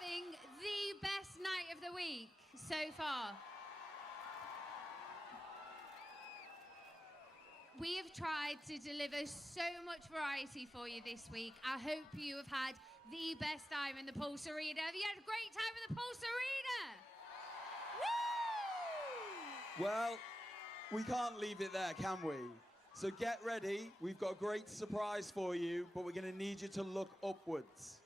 having the best night of the week so far? We have tried to deliver so much variety for you this week. I hope you have had the best time in the Pulse Arena. Have you had a great time in the Pulse Arena? Woo! Well, we can't leave it there, can we? So get ready. We've got a great surprise for you, but we're going to need you to look upwards.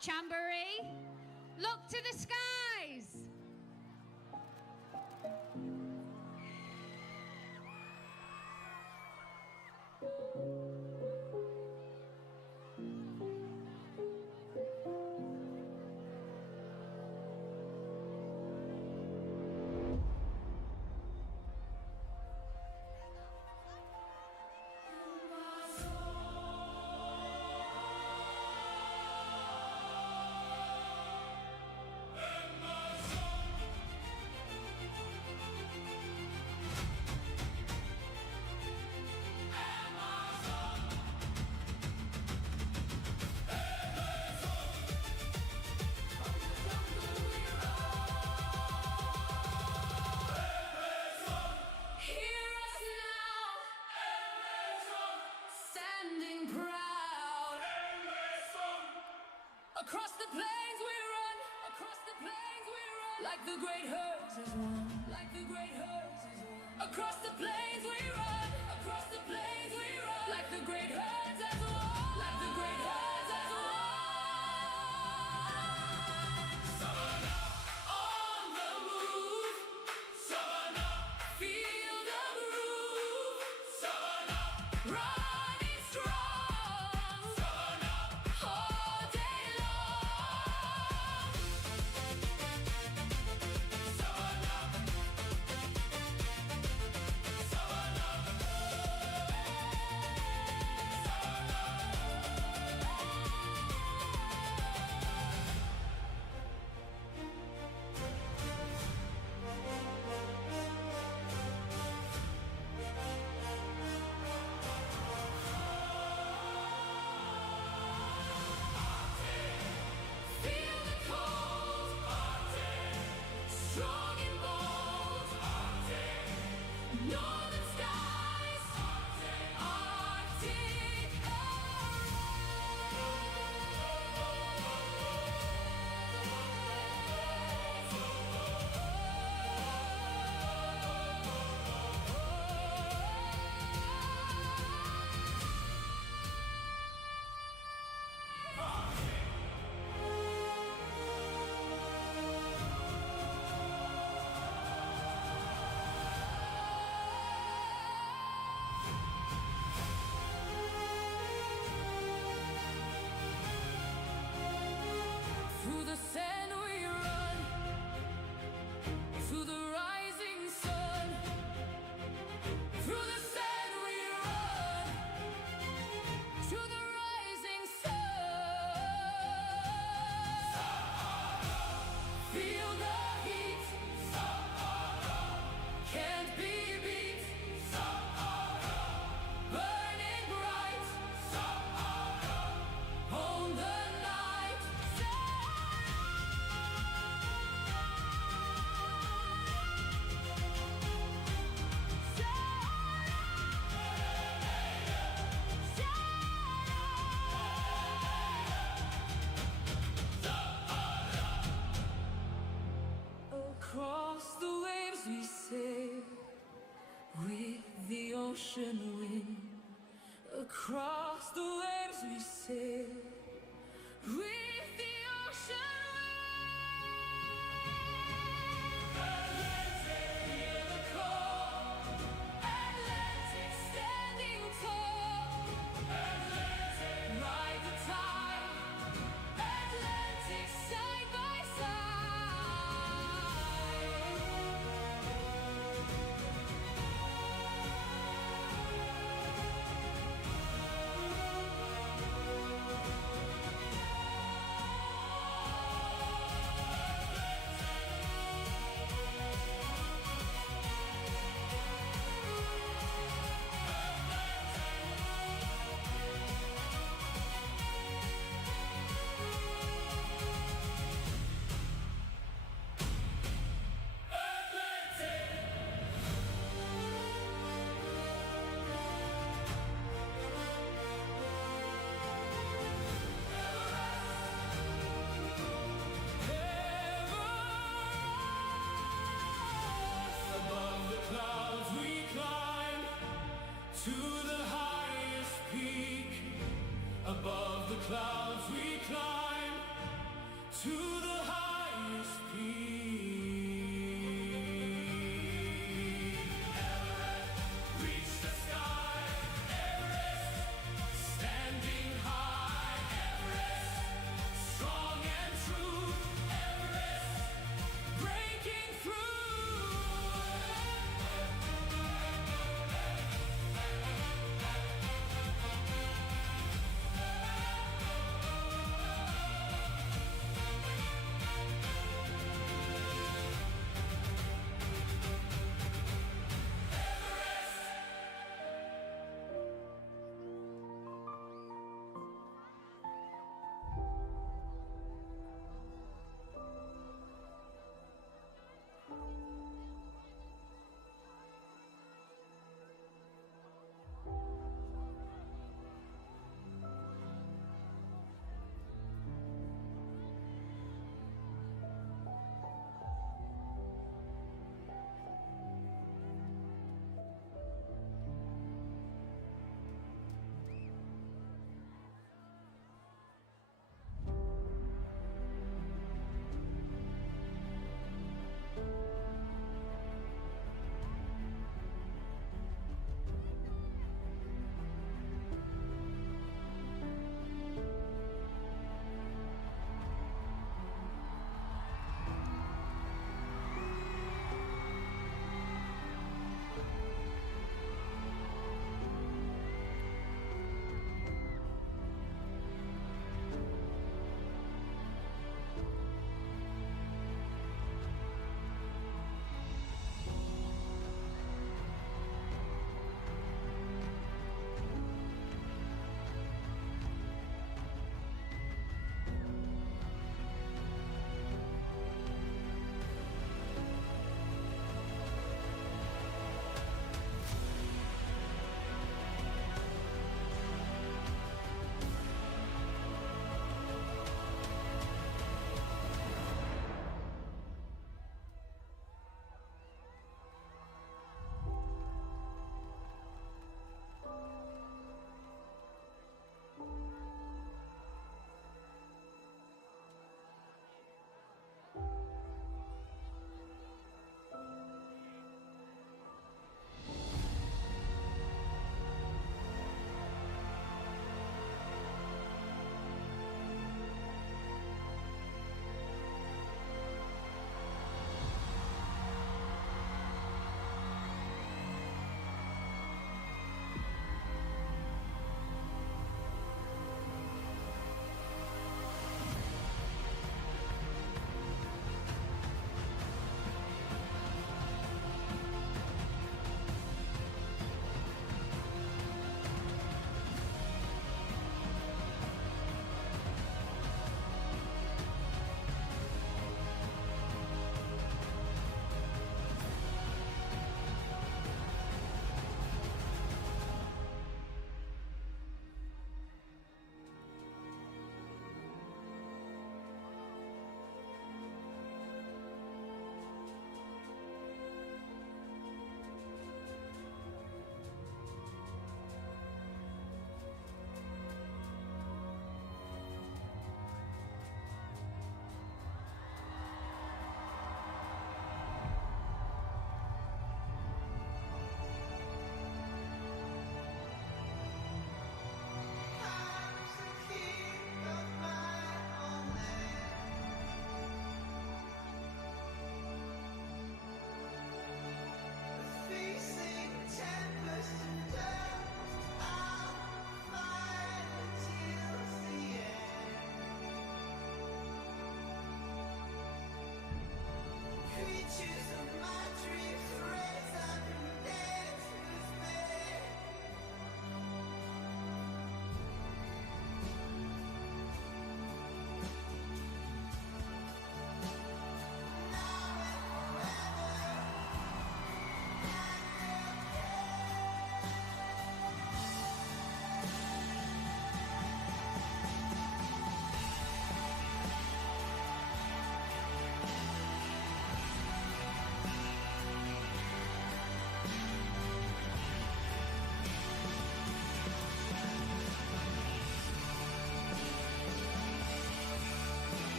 Chamboree, look to the skies. Like the great herds is one. Like the great herds is one. Across the plains we run. Across the plains we run. Like the great herds as one. Like the great herds as one. Savannah on the move. Savannah, feel the groove. Savannah, running strong. Savannah, all day long. Feel the cold, strong and bold. Northern skies, Arctic through the sand we run, through the rising sun. Through the sand we run, to the rising sun. Feel the heat, can't be beat. Burning bright, on the night. Across the waves we sail with the ocean wind. Across the waves we sail with the ocean wind. Atlantic, hear the call. Atlantic standing tall. Atlantic, ride the tide. Atlantic side by side. Above the clouds we climb to the highest peak.